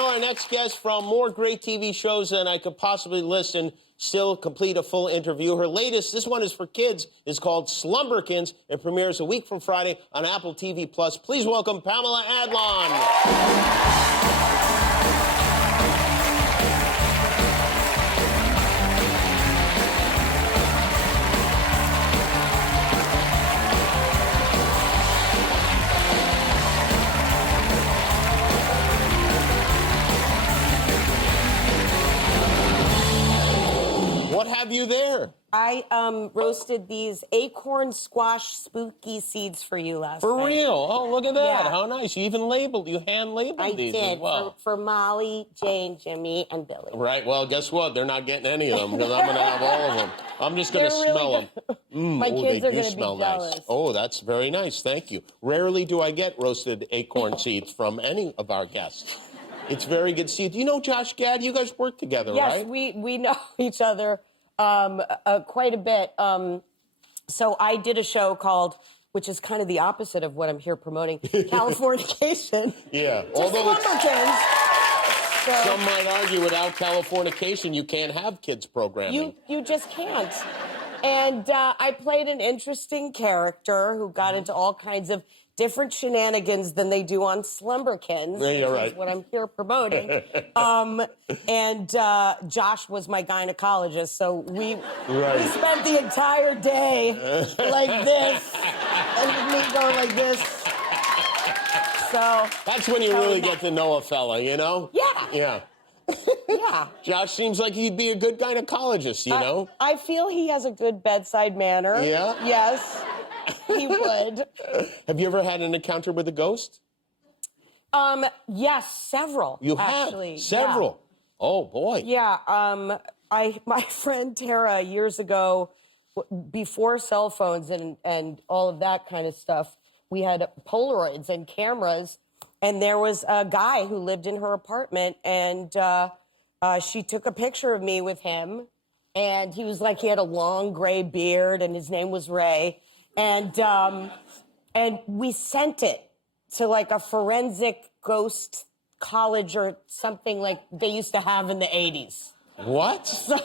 know, our next guest from more great TV shows than I could possibly list and still complete a full interview. Her latest, this one is for kids, is called Slumberkins. It premieres a week from Friday on Apple TV+. Please welcome Pamela Adlon. What have you there? I roasted these acorn squash spooky seeds for you last night. For real? Oh, look at that. Yeah. How nice. You even labeled, you hand-labeled these as well. For Molly, Jane, Jimmy, and Billy. Right. Well, guess what? They're not getting any of them because I'm going to have all of them. I'm just going to smell them. My kids are going to be jealous. Nice. Oh, that's very nice. Thank you. Rarely do I get roasted acorn seeds from any of our guests. It's very good to see you. Do you know Josh Gad? You guys work together, right? Yes, we know each other quite a bit. So I did a show called, which is kind of the opposite of what I'm here promoting, Californication. Yeah. Although some might argue without Californication, you can't have kids programming. You just can't. And I played an interesting character who got into all kinds of different shenanigans than they do on Slumberkins. Yeah, you're right. Which is what I'm here promoting. And Josh was my gynecologist, so we spent the entire day like this, and me going like this. So that's when you really get to know a fella, you know? Yeah. Yeah. Yeah. Josh seems like he'd be a good gynecologist, you know? I feel he has a good bedside manner. Yeah? Yes, he would. Have you ever had an encounter with a ghost? Yes, several. You actually. have? Several? Yeah. Oh, boy. Yeah, my friend Tara, years ago, before cell phones and all of that kind of stuff, we had Polaroids and cameras, and there was a guy who lived in her apartment, and she took a picture of me with him, and he was like, he had a long gray beard, and his name was Ray, and we sent it to like a forensic ghost college or something like they used to have in the 80s. What? So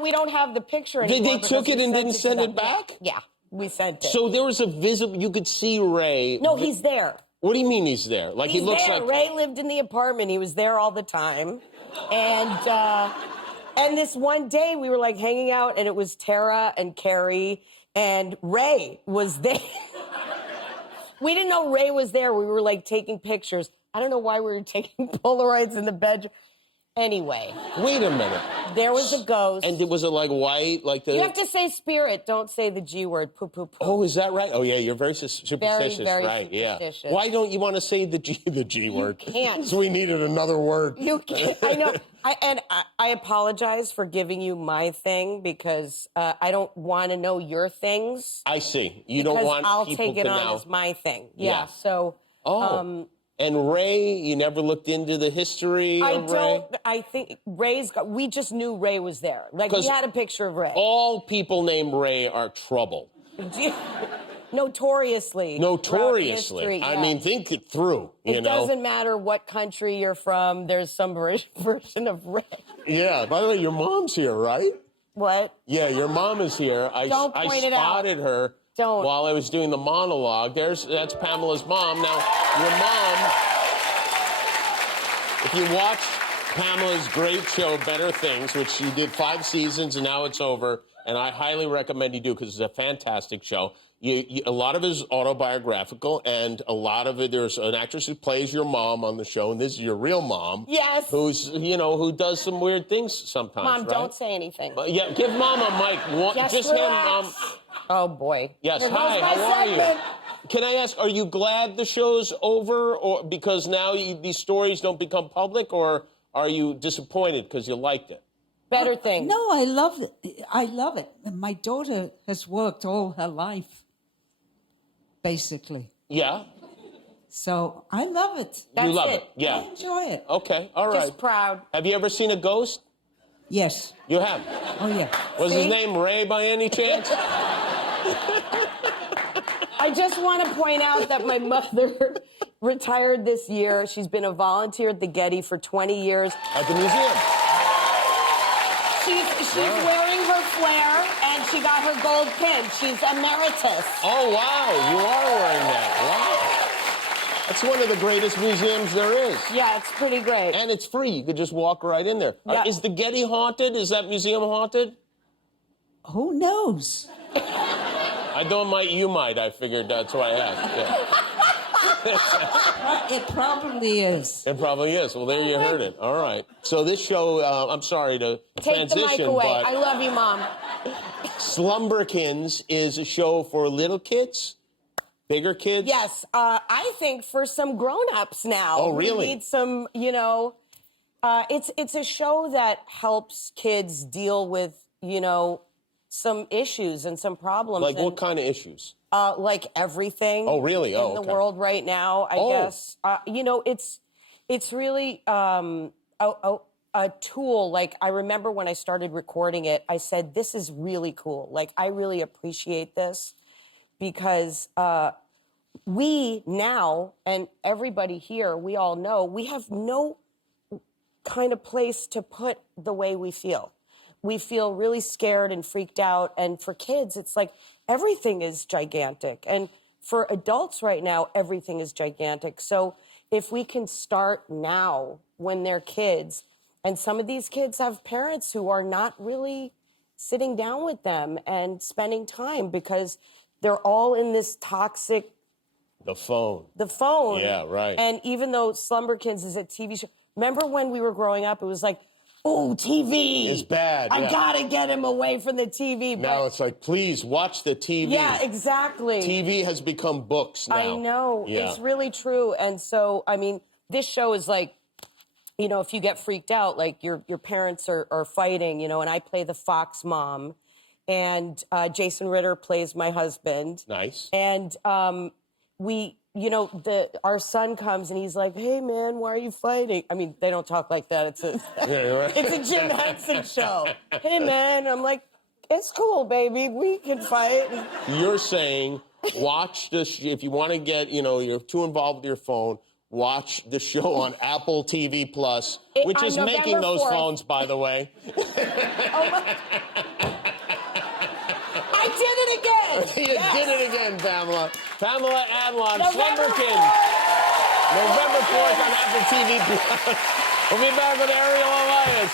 we don't have the picture anymore. They took it and didn't send it back? Yeah, we sent it. So there was a visible, you could see Ray. No, he's there. What do you mean he's there? Like he's he looks there. like... Ray lived in the apartment. He was there all the time. And this one day we were like hanging out, and it was Tara and Carrie, and Ray was there. We didn't know Ray was there. We were like taking pictures. I don't know why we were taking Polaroids in the bedroom. Anyway. Wait a minute. There was a ghost. And was it like white? Like the... You have to say spirit. Don't say the G word. Poo, poo, poo. Oh, is that right? Oh, yeah, you're very superstitious. Very right, superstitious. Yeah. Why don't you want to say the G word? You can't. So we needed another word. You can't. I know. I apologize for giving you my thing because I don't want to know your things. I see. You don't want I'll people take it to on know. as my thing. Yeah. So. Oh. And Ray, you never looked into the history of Ray? I think we just knew Ray was there. Like, we had a picture of Ray. All people named Ray are trouble. Notoriously. Notoriously. History, yeah. I mean, think it through, you know? It doesn't matter what country you're from, there's some version of Ray. Yeah. By the way, your mom's here, right? What? Yeah, your mom is here. I spotted her. While I was doing the monologue. That's Pamela's mom. Now, your mom, if you watch Pamela's great show, Better Things, which she did 5 seasons and now it's over, and I highly recommend you do because it's a fantastic show. A lot of it is autobiographical, and a lot of it, there's an actress who plays your mom on the show, and this is your real mom. Yes. Who does some weird things sometimes, Mom, right? don't say anything. Yeah, give Mom a mic. Just hand Mom... Oh, boy. Yes, hi, how are you? Can I ask, are you glad the show's over, or because now these stories don't become public, or are you disappointed because you liked it? Better Things. No, I love it. I love it. My daughter has worked all her life, basically. Yeah? So I love it. You love it? Yeah. I enjoy it. Okay, all right. Just proud. Have you ever seen a ghost? Yes. You have? Oh, yeah. Was his name Ray by any chance? I just want to point out that my mother retired this year. She's been a volunteer at the Getty for 20 years. At the museum. She's wearing her flair, and she got her gold pin. She's emeritus. Oh, wow. You are wearing that. Wow. That's one of the greatest museums there is. Yeah, it's pretty great. And it's free. You could just walk right in there. Yeah. Is the Getty haunted? Is that museum haunted? Who knows? I thought you might. I figured that's why I asked. Yeah. It probably is. It probably is. Well, there you heard it. All right. So this show, I'm sorry to Take transition, the mic away. but I love you, Mom. Slumberkins is a show for little kids, bigger kids. Yes, I think for some grown-ups now. Oh, really? We need some, it's a show that helps kids deal with, some issues and some problems. Like what kind of issues? Like everything. Oh, really? Oh, in the okay. world right now, I guess. It's really a tool. Like, I remember when I started recording it, I said, this is really cool. Like, I really appreciate this because we now, and everybody here, we all know, we have no kind of place to put the way we feel. We feel really scared and freaked out. And for kids, it's like everything is gigantic. And for adults right now, everything is gigantic. So if we can start now when they're kids, and some of these kids have parents who are not really sitting down with them and spending time because they're all in this toxic... The phone. The phone. Yeah, right. And even though Slumberkins is a TV show, remember when we were growing up, it was like, oh, TV. It's bad. I gotta get him away from the TV. Now it's like, please watch the TV. Yeah, exactly. TV has become books now. I know. Yeah. It's really true. And so, I mean, this show is like, if you get freaked out, like your parents are fighting, and I play the Fox mom, and Jason Ritter plays my husband. Nice. And our son comes and he's like, hey, man, why are you fighting? I mean, they don't talk like that. It's a Jim Henson show. Hey, man. I'm like, it's cool, baby. We can fight. You're saying watch this. If you want to get, you're too involved with your phone, watch the show on Apple TV Plus, which is November making those 4th. phones, by the way. I did it again. You did it again, Pamela. Pamela Adlon, November Slumberkins. November 4th on Apple TV Plus. We'll be back with Ariel Elias.